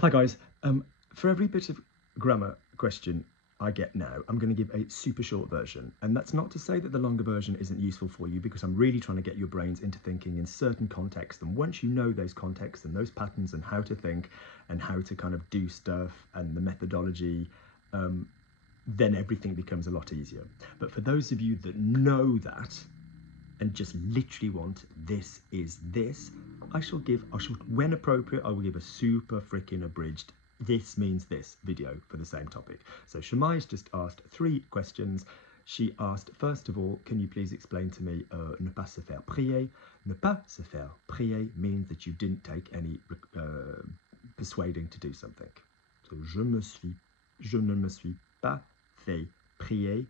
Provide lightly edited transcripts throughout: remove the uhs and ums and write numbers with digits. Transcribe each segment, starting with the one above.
Hi guys, for every bit of grammar question I get now, I'm going to give a super short version. And that's not to say that the longer version isn't useful for you, because I'm really trying to get your brains into thinking in certain contexts. And once you know those contexts and those patterns and how to think and how to kind of do stuff and the methodology, then everything becomes a lot easier. But for those of you that know that and just literally want this is this, when appropriate, I will give a super freaking abridged this means this video for the same topic. So Shamae has just asked 3 questions. She asked, first of all, can you please explain to me ne pas se faire prier? Ne pas se faire prier means that you didn't take any persuading to do something. So je ne me suis pas fait prier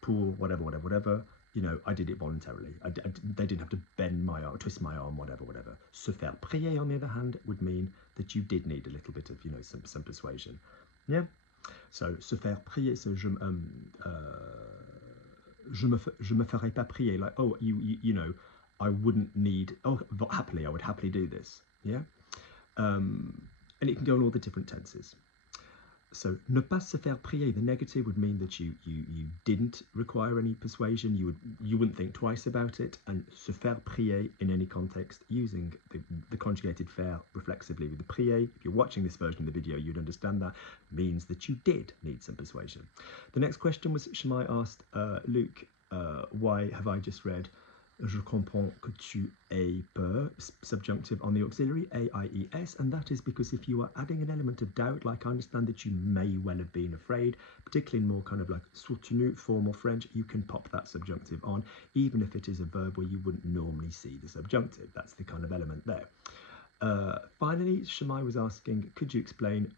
pour whatever. You know, I did it voluntarily. They didn't have to bend my arm, twist my arm, whatever. Se faire prier, on the other hand, would mean that you did need a little bit of, you know, some persuasion. Yeah. So se faire prier, so je me ferai pas prier. Like, oh, you know, I wouldn't need. Oh, happily, I would happily do this. Yeah. And it can go in all the different tenses. So ne pas se faire prier, the negative would mean that you didn't require any persuasion, you wouldn't think twice about it. And se faire prier in any context, using the conjugated faire reflexively with the prier, if you're watching this version of the video, you'd understand that means that you did need some persuasion. The next question was, Shamae asked, Luke, why have I just read je comprends que tu aies peur, subjunctive on the auxiliary, A-I-E-S, and that is because if you are adding an element of doubt, like I understand that you may well have been afraid, particularly in more kind of like soutenu, formal French, you can pop that subjunctive on, even if it is a verb where you wouldn't normally see the subjunctive. That's the kind of element there. Finally, Shamae was asking, could you explain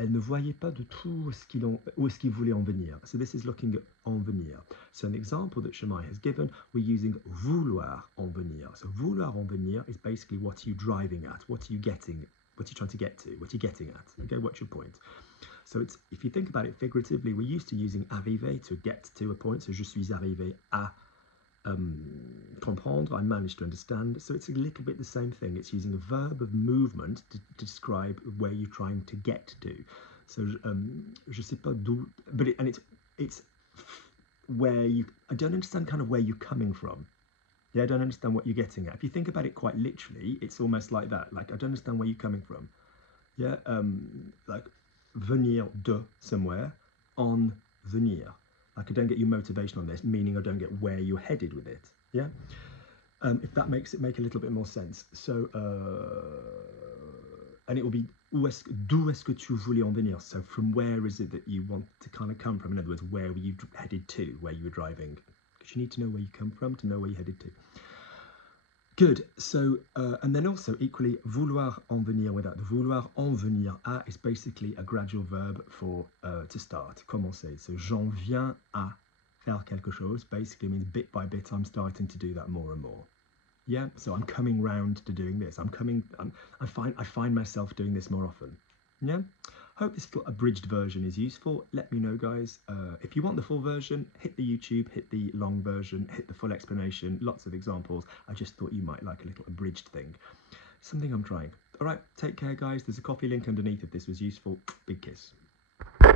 elle ne voyait pas du tout où est-ce qu'il voulait en venir. So this is looking at en venir. So an example that Shamae has given, we're using vouloir en venir. So vouloir en venir is basically what are you driving at? What are you getting? What are you trying to get to? What are you getting at? Okay, what's your point? So it's, if you think about it figuratively, we're used to using arriver to get to a point. So je suis arrivé à comprendre, I managed to understand. So it's a little bit the same thing. It's using a verb of movement to describe where you're trying to get to. So je sais pas d'où, but it's where you, I don't understand kind of where you're coming from. Yeah, I don't understand what you're getting at. If you think about it quite literally, it's almost like that. Like, I don't understand where you're coming from. Yeah, like venir de somewhere, en venir. Like, I don't get your motivation on this, meaning I don't get where you're headed with it. Yeah, if that makes it make a little bit more sense. So, and it will be d'où est-ce que tu voulais en venir? So from where is it that you want to kind of come from? In other words, where were you headed to? Where you were driving? Because you need to know where you come from to know where you're headed to. Good. So, and then also equally, vouloir en venir without the vouloir en venir à is basically a gradual verb for to start, commencer. So, j'en viens à faire quelque chose basically means bit by bit I'm starting to do that more and more. Yeah. So I'm coming round to doing this. I find myself doing this more often. Yeah. Hope this little abridged version is useful. Let me know, guys. If you want the full version, hit the YouTube, hit the long version, hit the full explanation, lots of examples. I just thought you might like a little abridged thing. Something I'm trying. All right, take care, guys. There's a Kofi link underneath if this was useful. Big kiss.